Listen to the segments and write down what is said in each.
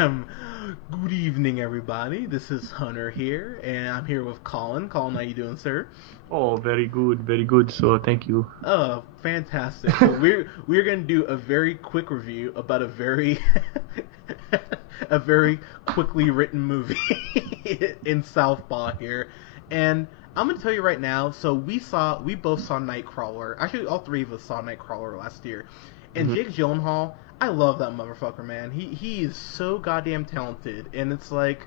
Good evening, everybody. This is Hunter here, and I'm here with Colin. Colin, how you doing, sir? Oh, very good, very good. So thank you. Oh, fantastic. So we're gonna do a very quick review about a very a very quickly written movie in Southpaw here, and I'm gonna tell you right now. So we both saw Nightcrawler. Actually, all three of us saw Nightcrawler last year, and hmm Jake Gyllenhaal. I love that motherfucker, man. He is so goddamn talented, and it's like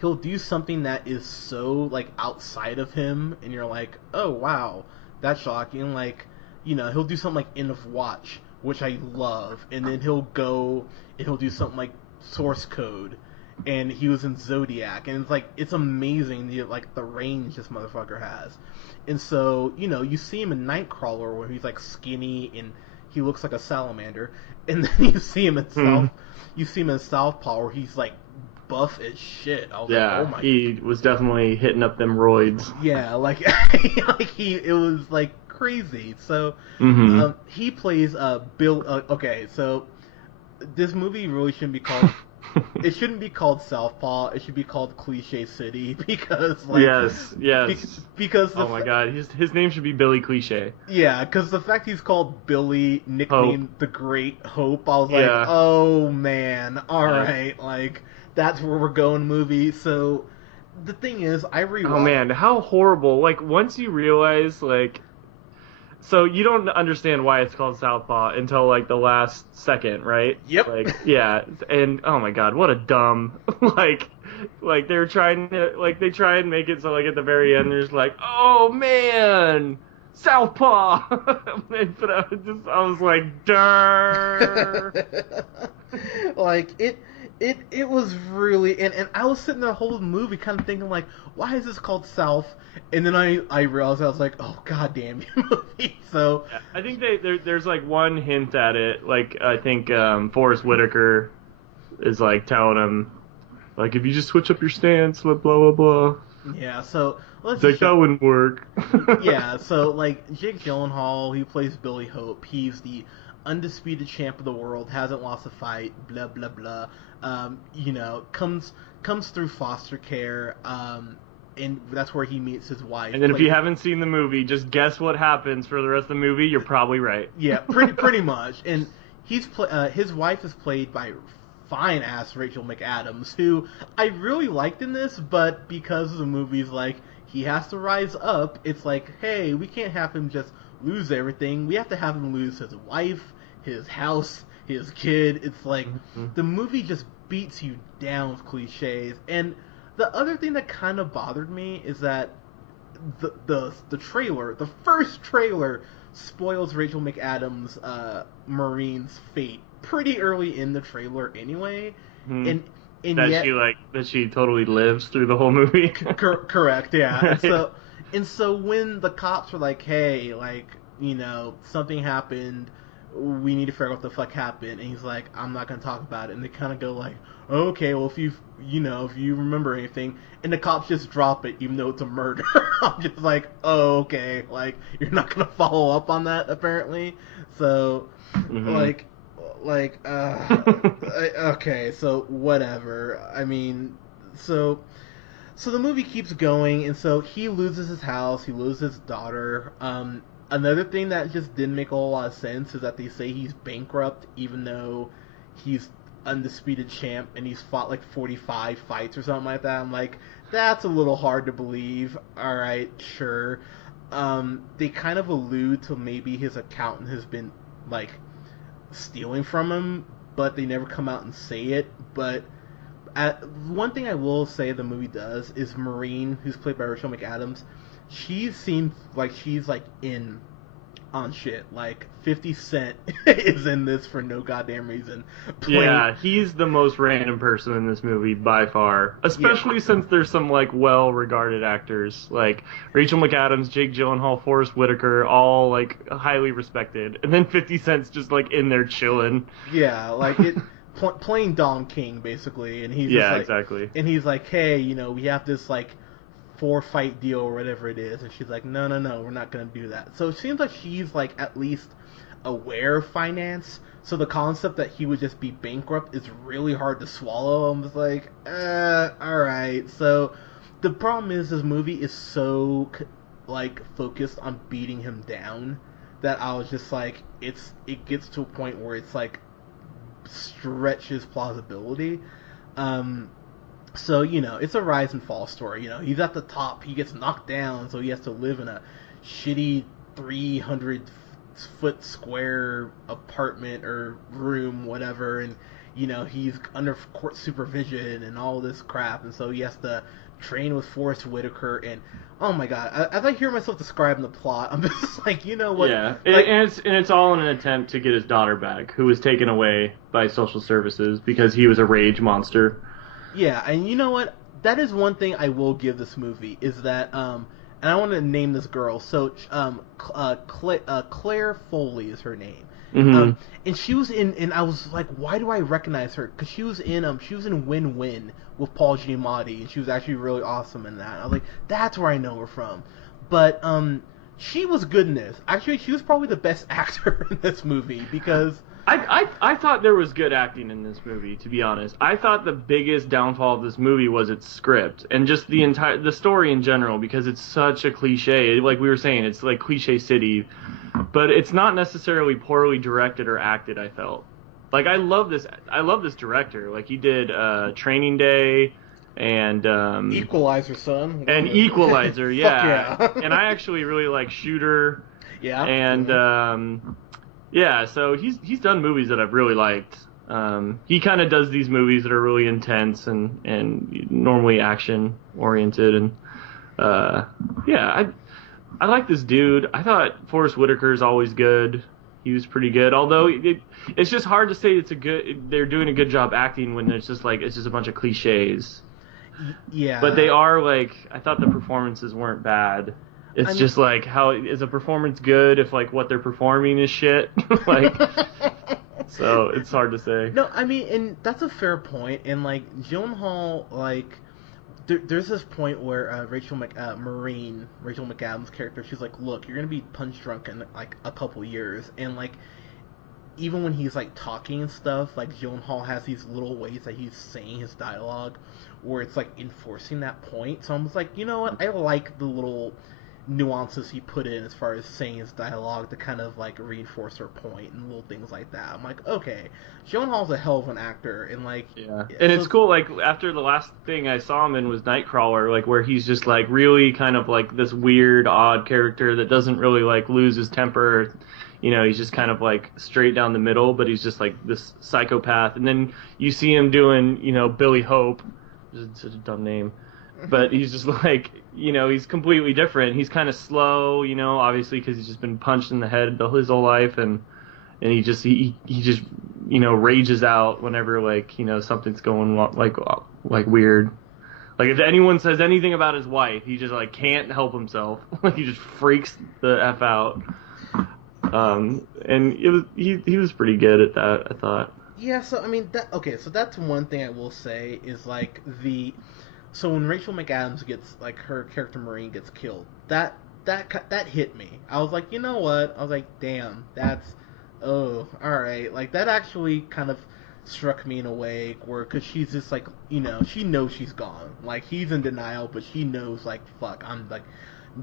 he'll do something that is so like outside of him, and you're like, oh wow, that's shocking. Like, he'll do something like End of Watch, which I love, and then he'll go and he'll do something like Source Code, and he was in Zodiac, and it's amazing the range this motherfucker has, and so you see him in Nightcrawler where he's like skinny and he looks like a salamander, and then hmm you see him in Southpaw where he's like buff as shit. I was like, oh Yeah, my, he was definitely hitting up them roids. yeah, like it was like crazy. So, hmm he plays Bill. Okay, so this movie really shouldn't be called. It shouldn't be called Southpaw. It should be called Cliche City because Yes, be, yes. because Oh my God, his name should be Billy Cliche. yeah, because the fact he's called Billy, Hope. nicknamed the Great Hope, I was like, Yeah. oh man, all Yeah. right, like that's where we're going, movie. So the thing is, I Oh rewatched. man, how horrible! Like once you realize, so you don't understand why it's called Southpaw until like the last second, right? Yep. Like, yeah, and oh my God, what a dumb like, they're trying to they try and make it so like at the very end there's like, oh man, Southpaw, but I was like, Durr. Like it was really, and I was sitting there the whole movie kind of thinking like, why is this called South? And then I realized, I was like, oh god damn you, movie. So I think there's like one hint at it. Like I think Forrest Whitaker is like telling him like if you just switch up your stance, blah blah blah. yeah, so let's It's like just that wouldn't work. yeah, so like Jake Gyllenhaal, he plays Billy Hope. He's the undisputed champ of the world, hasn't lost a fight, blah blah blah. Comes through foster care, and that's where he meets his wife. And then if you haven't seen the movie, just guess what happens for the rest of the movie. You're probably right. Yeah, pretty much. And his wife is played by fine ass Rachel McAdams, who I really liked in this, but because the movie's like he has to rise up, it's like, hey, we can't have him just lose everything. We have to have him lose his wife, his house, his kid. It's like Mhm. the movie just beats you down with cliches. And the other thing that kind of bothered me is that the trailer, the first trailer, spoils Rachel McAdams' Marine's fate pretty early in the trailer anyway, Mhm. and yet That she totally lives through the whole movie. correct, yeah. And Right. so when the cops were like, hey, something happened, we need to figure out what the fuck happened, and he's like, I'm not gonna talk about it, and they kind of go like, okay, well if you remember anything, and the cops just drop it even though it's a murder. I'm just like, oh okay, like you're not gonna follow up on that apparently. So Mhm. like okay, so whatever. I mean, so the movie keeps going, and so he loses his house, he loses his daughter. Another thing that just didn't make a whole lot of sense is that they say he's bankrupt, even though he's undisputed champ and he's fought like 45 fights or something like that. I'm like, that's a little hard to believe. All right, sure. They kind of allude to maybe his accountant has been like stealing from him, but they never come out and say it. But one thing I will say the movie does is Marine, who's played by Rachel McAdams, she seems like she's like in on shit. Like 50 Cent is in this for no goddamn reason. Playing, Yeah, he's the most random person in this movie by far. yeah, Especially since there's some like well-regarded actors like Rachel McAdams, Jake Gyllenhaal, Forrest Whitaker, all like highly respected, and then 50 Cent's just like in there chilling. yeah, like it. Playing Don King basically, and he's just Yeah, like, exactly. hey, we have this like 4 fight deal or whatever it is, and she's like, no, we're not gonna do that. So it seems like she's like at least aware of finance. So the concept that he would just be bankrupt is really hard to swallow. I'm just like, all right. So the problem is this movie is so like focused on beating him down that I was just like, it gets to a point where it's like stretches plausibility. So, it's a rise and fall story. He's at the top, he gets knocked down, so he has to live in a shitty 300-foot square apartment or room, whatever, and, he's under court supervision and all this crap, and so he has to train with Forrest Whitaker, and, oh my god, as I hear myself describing the plot, I'm just like, you know what? Yeah, like, and it's all in an attempt to get his daughter back, who was taken away by social services because he was a rage monster. Yeah, and you know what? That is one thing I will give this movie, is that, and I want to name this girl. So, Claire Foley is her name. Mm-hmm. And she was in, and I was like, why do I recognize her? Because she was in Win Win with Paul Giamatti, and she was actually really awesome in that. I was like, that's where I know her from. But, she was good in this. Actually, she was probably the best actor in this movie, because... I thought there was good acting in this movie, to be honest. I thought the biggest downfall of this movie was its script and just the story in general, because it's such a cliche. Like we were saying, it's like cliche city, but it's not necessarily poorly directed or acted. I felt like I love this director. Like he did Training Day and Equalizer, son. And Equalizer, yeah. Fuck yeah. And I actually really like Shooter. Yeah. And yeah, so he's done movies that I've really liked. He kind of does these movies that are really intense and normally action oriented, and yeah, I like this dude. I thought Forrest Whitaker's always good. He was pretty good, although it's just hard to say they're doing a good job acting when it's just a bunch of cliches. Yeah. But they are like, I thought the performances weren't bad. It's just like, how is a performance good if like what they're performing is shit? Like, so it's hard to say. No, I mean, and that's a fair point. And like Gyllenhaal, like there's this point where Rachel McAdams' character, she's like, look, you're gonna be punch drunk in like a couple years, and like even when he's like talking and stuff, like Gyllenhaal has these little ways that he's saying his dialogue, where it's like enforcing that point. So I'm just like, you know what? I like the little nuances he put in as far as saying his dialogue to kind of like reinforce her point and little things like that. I'm like, okay, Gyllenhaal's a hell of an actor, and like, yeah, and it's cool. Like after the last thing I saw him in was Nightcrawler, like where he's just like really kind of like this weird, odd character that doesn't really like lose his temper. He's just kind of like straight down the middle, but he's just like this psychopath. And then you see him doing, Billy Hope, which is such a dumb name. But he's just like, he's completely different. He's kind of slow, obviously because he's just been punched in the head his whole life, and he just rages out whenever like something's going like weird. Like if anyone says anything about his wife, he just like can't help himself. He just freaks the F out. And he was pretty good at that, I thought. Yeah, so I mean so that's one thing I will say is like so when Rachel McAdams gets, like, her character Maureen gets killed, that hit me. I was like, you know what? I was like, damn, that's, alright. Like, that actually kind of struck me in a way where, because she's just like, she knows she's gone. Like, he's in denial, but she knows, like, fuck, I'm, like,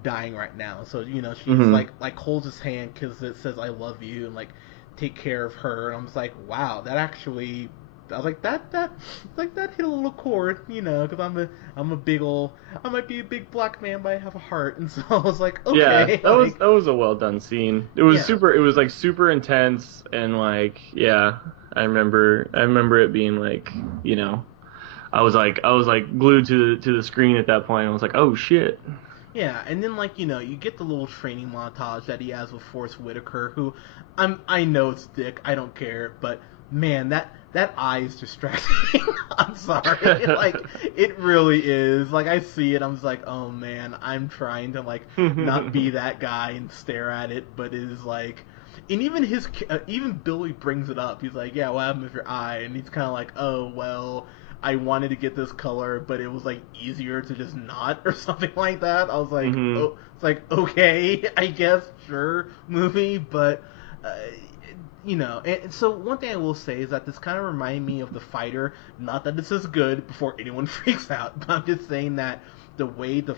dying right now. So, she's, like, holds his hand because it says, I love you, and, like, take care of her. And I'm just like, wow, that actually... I was like, that hit a little chord, because I might be a big black man, but I have a heart, and so I was like, okay. Yeah, that was a well done scene. It was super intense, and like, yeah, I remember it being like, I was like glued to the screen at that point. I was like, oh shit. Yeah, and then like, you get the little training montage that he has with Forrest Whitaker, who I know it's dick, I don't care, but man, that eye is distracting. I'm sorry. Like, it really is. Like, I see it, I'm just like, oh man, I'm trying to, like, not be that guy and stare at it, but it is like... And even even Billy brings it up. He's like, yeah, what happened with your eye? And he's kind of like, oh, well, I wanted to get this color, but it was, like, easier to just not, or something like that. I was like, oh, it's like, okay, I guess, sure, movie, but... and so one thing I will say is that this kind of reminded me of The Fighter. Not that this is good before anyone freaks out, but I'm just saying that the way the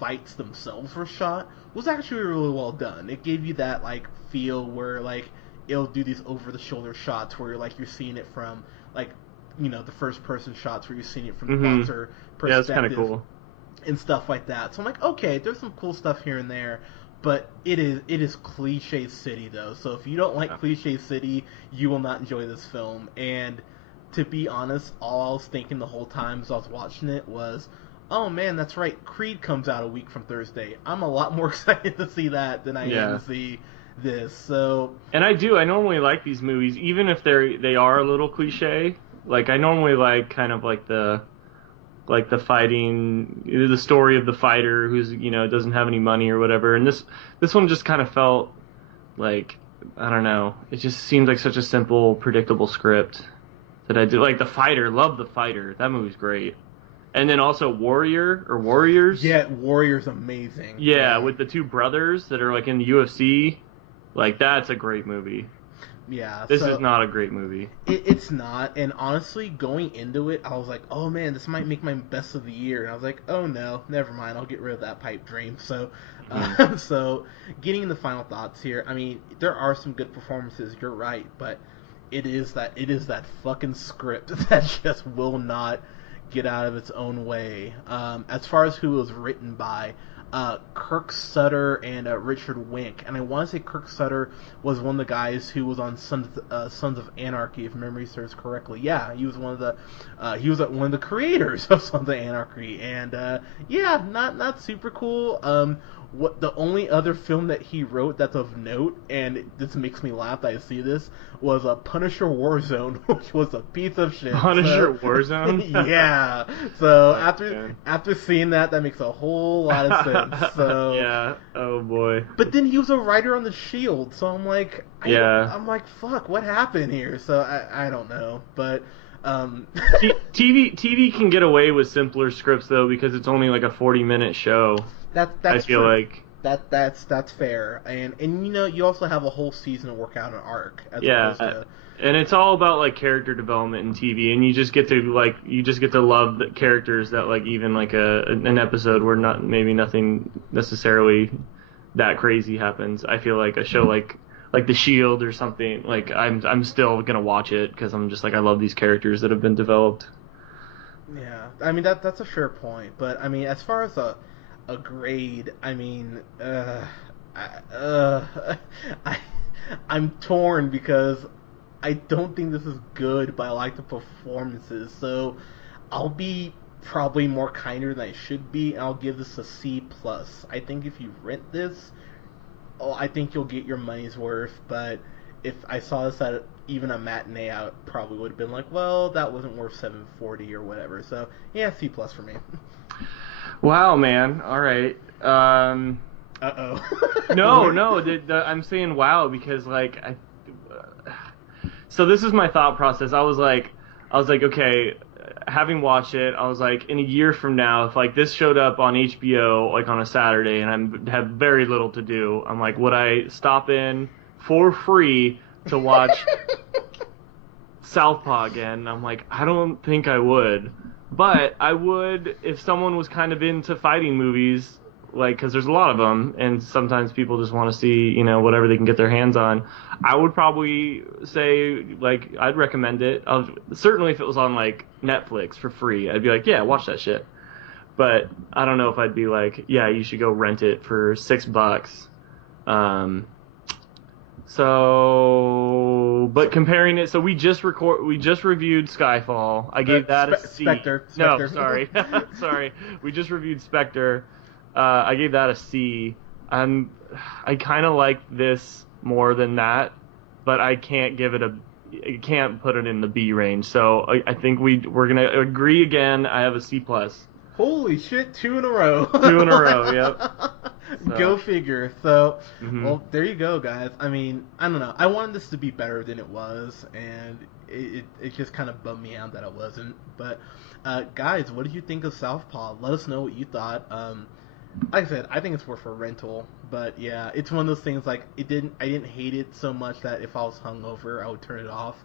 fights themselves were shot was actually really well done. It gave you that like feel where like it'll do these over the shoulder shots where you're seeing it from like the first person shots where you're seeing it from the boxer perspective. Yeah, that's kind of cool. And stuff like that. So I'm like, okay, there's some cool stuff here and there, but it is cliche city though. So if you don't like cliche city, you will not enjoy this film. And to be honest, all I was thinking the whole time as I was watching it was, oh man, that's right, Creed comes out a week from Thursday. I'm a lot more excited to see that than I am to see this. So, and I normally like these movies, even if they are a little cliche. Like I normally like kind of like the fighting, the story of the fighter who's doesn't have any money or whatever. And this one just kind of felt like, I don't know, it just seemed like such a simple, predictable script that I did. Like The Fighter, love The Fighter. That movie's great. And then also Warriors. Yeah, Warriors amazing. Yeah, with the two brothers that are like in the UFC. Like that's a great movie. Yeah. This is not a great movie. It's not, and honestly, going into it, I was like, oh man, this might make my best of the year. And I was like, oh no, never mind, I'll get rid of that pipe dream. So, so getting into final thoughts here, I mean, there are some good performances, you're right, but it is that fucking script that just will not get out of its own way. As far as who it was written by, Kirk Sutter and Richard Wink, and I want to say Kirk Sutter was one of the guys who was on Sons of Anarchy, if memory serves correctly. Yeah, he was one of the creators of Sons of Anarchy, and not super cool. What the only other film that he wrote that's of note, and this makes me laugh that I see this, was Punisher Warzone, which was a piece of shit. Punisher Warzone? Yeah. So after seeing that makes a whole lot of sense. So yeah. Oh boy. But then he was a writer on The Shield, so I'm like, I'm like, fuck, what happened here? So I don't know, but. TV can get away with simpler scripts though because it's only like a 40-minute show. That's I feel true. like that's fair, and you also have a whole season to work out an arc. As opposed to... and it's all about like character development in TV, and you just get to love the characters that like even like an episode where maybe nothing necessarily that crazy happens. I feel like a show like The Shield or something, like I'm still gonna watch it because I'm just like I love these characters that have been developed. Yeah, I mean that's a fair point, but I mean as far as a grade, I mean, I'm torn because I don't think this is good, but I like the performances, so I'll be probably more kinder than I should be, and I'll give this a C+. I think if you rent this, I think you'll get your money's worth, but if I saw this at even a matinee, I probably would have been like, well, that wasn't worth $7.40 or whatever, so yeah, C+ for me. Wow, man. All right. Uh-oh. No. I'm saying wow because like so this is my thought process. I was like, okay, having watched it, I was like, in a year from now, if like this showed up on HBO like on a Saturday and I have very little to do, I'm like, would I stop in for free to watch Southpaw again? And I'm like, I don't think I would. But I would if someone was kind of into fighting movies, like, because there's a lot of them, and sometimes people just want to see, whatever they can get their hands on. I would probably say, like, I'd recommend it. Certainly if it was on, like, Netflix for free, I'd be like, yeah, watch that shit. But I don't know if I'd be like, yeah, you should go rent it for $6. But comparing it, so we just reviewed Skyfall. I gave that a C. Spectre. No, sorry, sorry. We just reviewed Spectre. I gave that a C. I kind of like this more than that, but I can't put it in the B range. So I think we're gonna agree again. I have a C+. Holy shit! 2 in a row. 2 in a row. Yep. So. Go figure. So, well, there you go, guys. I mean, I don't know. I wanted this to be better than it was, and it just kind of bummed me out that it wasn't. But, guys, what did you think of Southpaw? Let us know what you thought. like I said, I think it's worth a rental. But yeah, it's one of those things like I didn't hate it so much that if I was hungover, I would turn it off.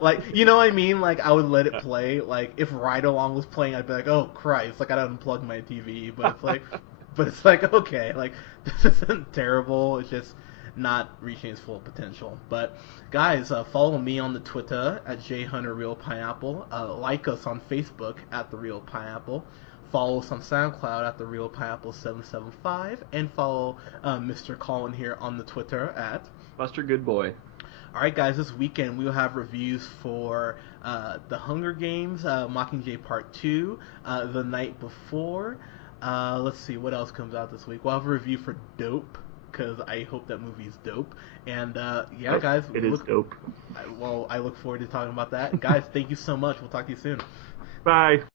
Like you know what I mean? Like I would let it play. Like if Ride Along was playing, I'd be like, oh Christ! Like I'd unplug my TV. But it's like okay, like this isn't terrible. It's just not reaching its full potential. But guys, follow me on the Twitter at jhunterrealpineapple. Like us on Facebook at the Real Pineapple. Follow us on SoundCloud at the Real Pineapple 775, and follow Mr. Colin here on the Twitter at Buster Good Boy. All right, guys. This weekend we will have reviews for The Hunger Games, Mockingjay Part 2, The Night Before. Let's see what else comes out this week. We'll have a review for Dope, because I hope that movie's dope. And yeah, guys, it is dope. Well, I look forward to talking about that. Guys, thank you so much. We'll talk to you soon. Bye.